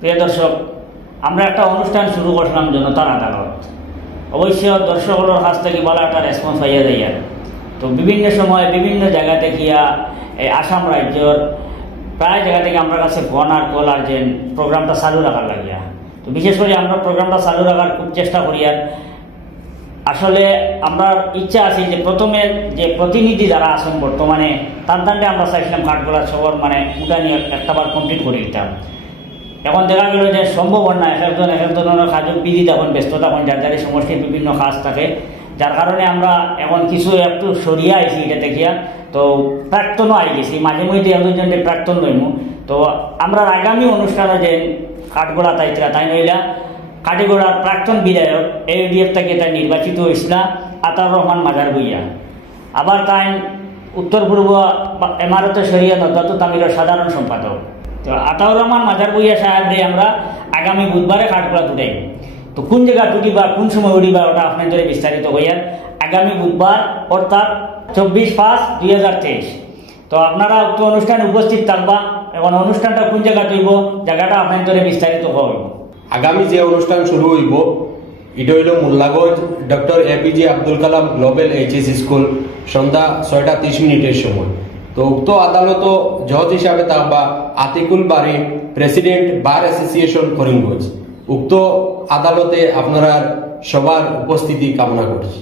প্রিয় দর্শক, আমরা একটা অনুষ্ঠান শুরু করলাম জনতার আদালত। অবশ্য দর্শকগুলোর কাছ থেকে ভালো একটা রেসপন্স পাইয়া যাইয়া। তো বিভিন্ন সময় বিভিন্ন জায়গা থেকে এই আসাম রাজ্যর প্রায় জায়গা থেকে আমার কাছে ফোন আর কল আর যে প্রোগ্রামটা চালু রাখার লাগিয়া। তো বিশেষ করে আমরা প্রোগ্রামটা চালু রাখার খুব চেষ্টা করি। আর আসলে আমরা ইচ্ছা আছে যে প্রথমে যে প্রতিনিধি যারা আছেন বর্তমানে তার আমরা চাইছিলাম কাঠগোলা শহর ওটা নিয়ে একটাবার কমপ্লিট করে দিতাম। এখন দেখা গেল যে সম্ভব না, এক ধরনের কাজও বিধি তখন ব্যস্ত তখন যার যার সমষ্টির বিভিন্ন কাজ থাকে, যার কারণে আমরা এখন কিছু একটু সরিয়ে আইছি এটা দেখিয়া। তো প্রাক্তনও আই গেছি, মাঝে মধ্যে একজনের প্রাক্তন লইমু। তো আমরা আগামী অনুষ্ঠানে যে কাঠগোড়া তাই নইলা কাঠিগোড়ার প্রাক্তন বিধায়ক এডিএফ থেকে তাই নির্বাচিত হয়েছিল আতাউর রহমান মাজার বইয়া। আবার তাই উত্তর পূর্ব এমারতে শরিয়া নদাত তামিলের সাধারণ সম্পাদক। তো আতাউর রহমান মাজার বইয়া সাহেবরে আমরা আগামী বুধবারে কাঠগোড়া তুটাই। তো কোন জায়গা তুটিবা কোন সময় উঠিবা ওটা আপনাদের বিস্তারিত হইয়ার আগামী বুধবার অর্থাৎ 24/5/2023। তো আপনারা উক্ত অনুষ্ঠানে উপস্থিত থাকবা। এখন অনুষ্ঠানটা কোন জায়গা তুইব জায়গাটা আপনাদের বিস্তারিত হইব। আগামী যে অনুষ্ঠান শুরু হইব এটা হইল মোল্লাগঞ্জ doctor APJ Abdul Kalam global HS school সন্ধ্যা 6:30 সময়। তো উক্ত আদালত জজ হিসাবে থাকবা আতিকুল বারি, প্রেসিডেন্ট বার অ্যাসোসিয়েশন করিমগঞ্জ। উক্ত আদালতে আপনারা সবার উপস্থিতি কামনা করছি।